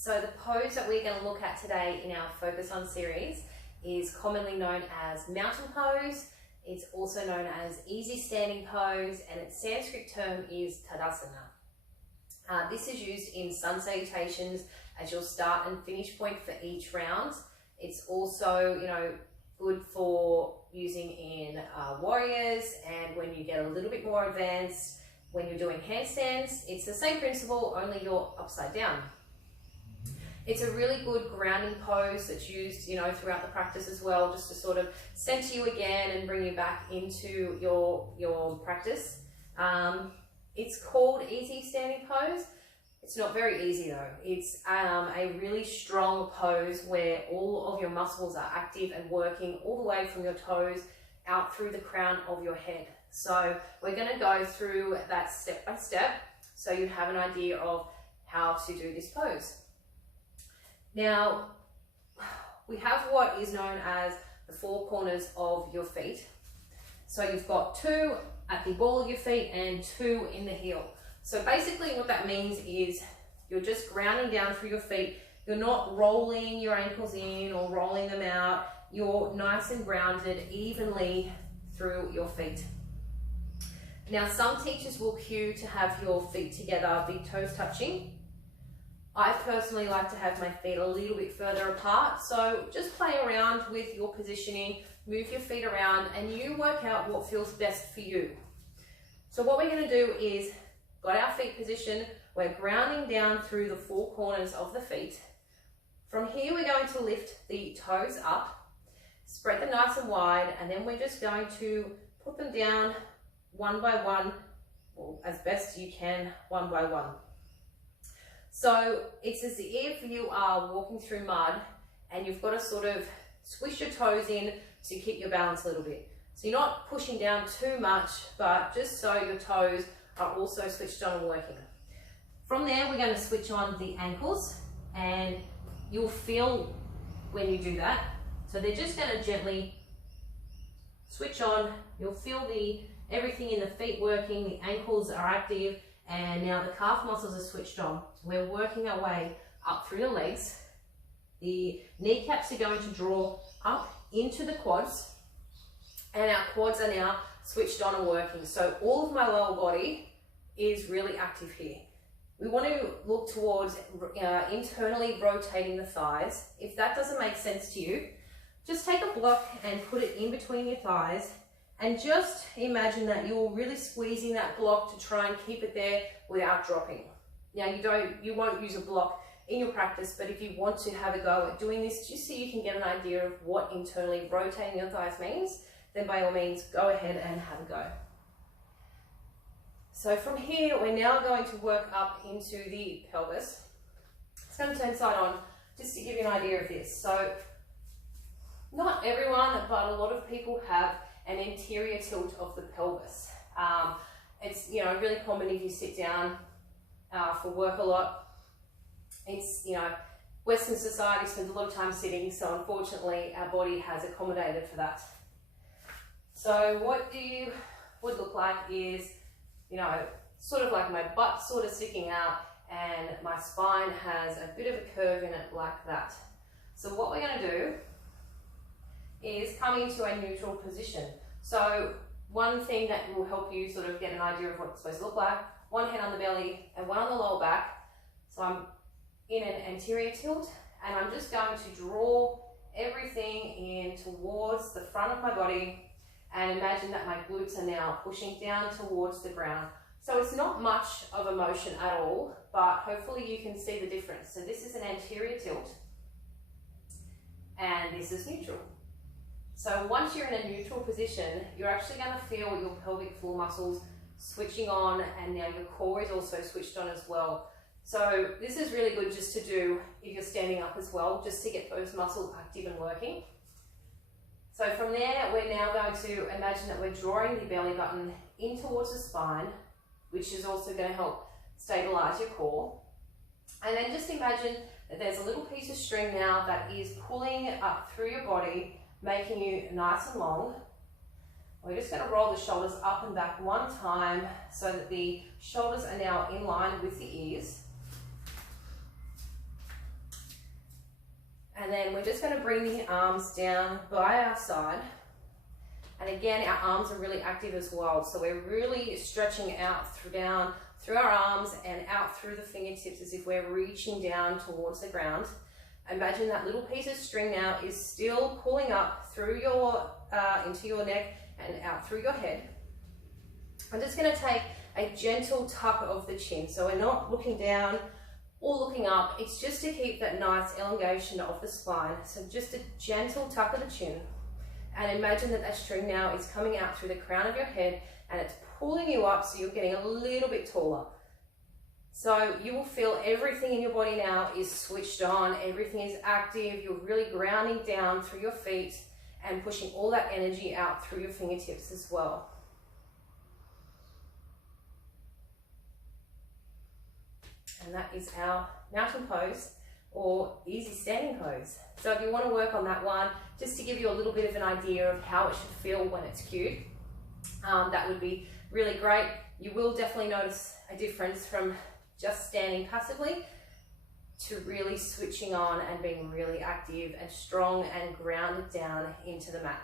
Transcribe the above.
So the pose that we're going to look at today in our Focus On series is commonly known as mountain pose. It's also known as easy standing pose, and its Sanskrit term is Tadasana. This is used in sun salutations as your start and finish point for each round. It's also, good for using in warriors, and when you get a little bit more advanced, when you're doing handstands, it's the same principle, only you're upside down. It's a really good grounding pose that's used, throughout the practice as well, just to sort of center you again and bring you back into your practice. It's called easy standing pose. It's not very easy though. It's a really strong pose where all of your muscles are active and working all the way from your toes out through the crown of your head. So we're going to go through that step by step so you have an idea of how to do this pose. Now, we have what is known as the four corners of your feet. So you've got two at the ball of your feet and two in the heel. So basically what that means is you're just grounding down through your feet. You're not rolling your ankles in or rolling them out. You're nice and grounded evenly through your feet. Now, some teachers will cue to have your feet together, the toes touching. I personally like to have my feet a little bit further apart, so just play around with your positioning, move your feet around, and you work out what feels best for you. So what we're going to do is, got our feet positioned, we're grounding down through the four corners of the feet. From here, we're going to lift the toes up, spread them nice and wide, and then we're just going to put them down one by one, or as best you can, one by one. So it's as if you are walking through mud and you've got to sort of squish your toes in to keep your balance a little bit. So you're not pushing down too much, but just so your toes are also switched on and working. From there, we're going to switch on the ankles, and you'll feel when you do that. So they're just going to gently switch on. You'll feel everything in the feet working, the ankles are active, and now the calf muscles are switched on. We're working our way up through the legs. The kneecaps are going to draw up into the quads, and our quads are now switched on and working. So all of my lower body is really active here. We want to look towards internally rotating the thighs. If that doesn't make sense to you, just take a block and put it in between your thighs, and just imagine that you're really squeezing that block to try and keep it there without dropping. Now you won't use a block in your practice, but if you want to have a go at doing this, just so you can get an idea of what internally rotating your thighs means, then by all means, go ahead and have a go. So from here, we're now going to work up into the pelvis. It's going to turn side on, just to give you an idea of this. So not everyone, but a lot of people have an anterior tilt of the pelvis. It's really common if you sit down for work a lot. It's Western society spends a lot of time sitting, so unfortunately our body has accommodated for that. So what you would look like is sort of like my butt sort of sticking out, and my spine has a bit of a curve in it like that. So what we're going to do is come into a neutral position. So one thing that will help you sort of get an idea of what it's supposed to look like, one hand on the belly and one on the lower back. So I'm in an anterior tilt, and I'm just going to draw everything in towards the front of my body, and imagine that my glutes are now pushing down towards the ground. So it's not much of a motion at all, but hopefully you can see the difference. So this is an anterior tilt, and this is neutral. So once you're in a neutral position, you're actually going to feel your pelvic floor muscles switching on, and now your core is also switched on as well. So this is really good just to do if you're standing up as well, just to get those muscles active and working. So from there, we're now going to imagine that we're drawing the belly button in towards the spine, which is also going to help stabilize your core. And then just imagine that there's a little piece of string now that is pulling up through your body, making you nice and long. We're just going to roll the shoulders up and back one time so that the shoulders are now in line with the ears. And then we're just going to bring the arms down by our side. And again, our arms are really active as well. So we're really stretching out down through our arms and out through the fingertips as if we're reaching down towards the ground. Imagine that little piece of string now is still pulling up through your, into your neck and out through your head. I'm just going to take a gentle tuck of the chin. So we're not looking down or looking up. It's just to keep that nice elongation of the spine. So just a gentle tuck of the chin. And imagine that that string now is coming out through the crown of your head and it's pulling you up so you're getting a little bit taller. So you will feel everything in your body now is switched on, everything is active, you're really grounding down through your feet and pushing all that energy out through your fingertips as well. And that is our mountain pose or easy standing pose. So if you want to work on that one, just to give you a little bit of an idea of how it should feel when it's cued, that would be really great. You will definitely notice a difference from just standing passively to really switching on and being really active and strong and grounded down into the mat.